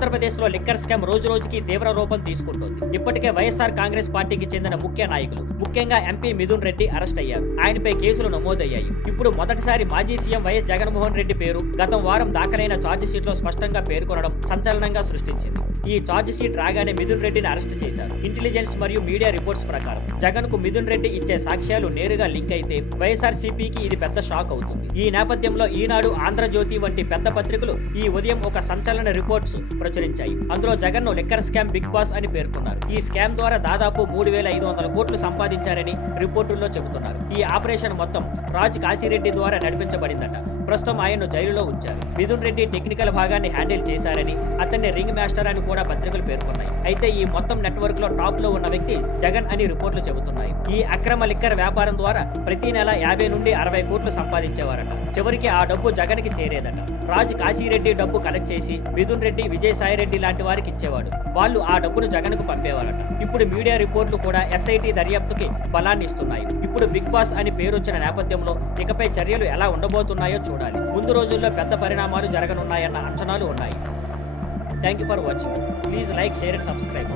ఆంధ్రప్రదేశ్లో liquor scam రోజు రోజుకి తీవ్ర రూపం తీసుకుంటోంది. ఇప్పటికే వైఎస్ఆర్ కాంగ్రెస్ పార్టీకి చెందిన ముఖ్య నాయకులు, ముఖ్యంగా ఎంపీ మిథున్ రెడ్డి అరెస్ట్ అయ్యారు. ఆయనపై కేసులు నమోదయ్యాయి. ఇప్పుడు మొదటిసారి మాజీ సీఎం వైఎస్ జగన్మోహన్ రెడ్డి పేరు గత వారం దాఖలైన ఛార్జ్ షీట్ లో స్పష్టంగా పేర్కొనడం సంచలనంగా సృష్టించింది. ఈ ఛార్జ్ షీట్ రాగానే మిథున్ రెడ్డిని అరెస్ట్ చేశారు. ఇంటెలిజెన్స్ మరియు మీడియా రిపోర్ట్స్ ప్రకారం జగన్ కు మిథున్ రెడ్డి ఇచ్చే సాక్ష్యాలు నేరుగా లింక్ అయితే వైఎస్ఆర్సీపీకి ఇది పెద్ద షాక్ అవుతుంది. ఈ నేపథ్యంలో ఈనాడు, ఆంధ్రజ్యోతి వంటి పెద్ద పత్రికలు ఈ ఉదయం ఒక సంచలన రిపోర్ట్స్ ప్రచురించాయి. అందులో జగన్ ను లిక్కర్ స్కామ్ బిగ్ బాస్ అని పేర్కొన్నారు. ఈ స్కామ్ ద్వారా దాదాపు 3,500 కోట్లు సంపాదించారని రిపోర్టుల్లో చెబుతున్నారు. ఈ ఆపరేషన్ మొత్తం రాజ్ కాశీరెడ్డి ద్వారా నడిపించబడిందట. ప్రస్తుతం ఆయన్ను జైలులో ఉంచారు. మిథున్ రెడ్డి టెక్నికల్ భాగాన్ని హ్యాండిల్ చేశారని, అతన్ని రింగ్ మాస్టర్ అని కూడా పత్రికలు పేర్కొన్నాయి. అయితే ఈ మొత్తం నెట్వర్క్ లో టాప్ లో ఉన్న వ్యక్తి జగన్ అని రిపోర్టులు చెబుతున్నాయి. ఈ అక్రమ లిక్కర్ వ్యాపారం ద్వారా ప్రతి నెల 50 నుండి 60 కోట్లు సంపాదించేవారట. చివరికి ఆ డబ్బు జగన్ కి చేరేదట. రాజ్ కాశీరెడ్డి డబ్బు కలెక్ట్ చేసి మిథున్ రెడ్డి, విజయసాయిరెడ్డి లాంటి వారికి ఇచ్చేవాడు. వాళ్ళు ఆ డబ్బును జగన్ కు పంపేవారట. ఇప్పుడు మీడియా రిపోర్టులు కూడా ఎస్ఐటి దర్యాప్తుకి బలాన్ని ఇస్తున్నాయి. ఇప్పుడు బిగ్ బాస్ అని పేరొచ్చిన నేపథ్యంలో ఇకపై చర్యలు ఎలా ఉండబోతున్నాయో చూడాలి. ముందు రోజుల్లో పెద్ద పరిణామాలు జరగనున్నాయన్న అంచనాలు ఉన్నాయి. Thank you for watching. Please like, share and subscribe.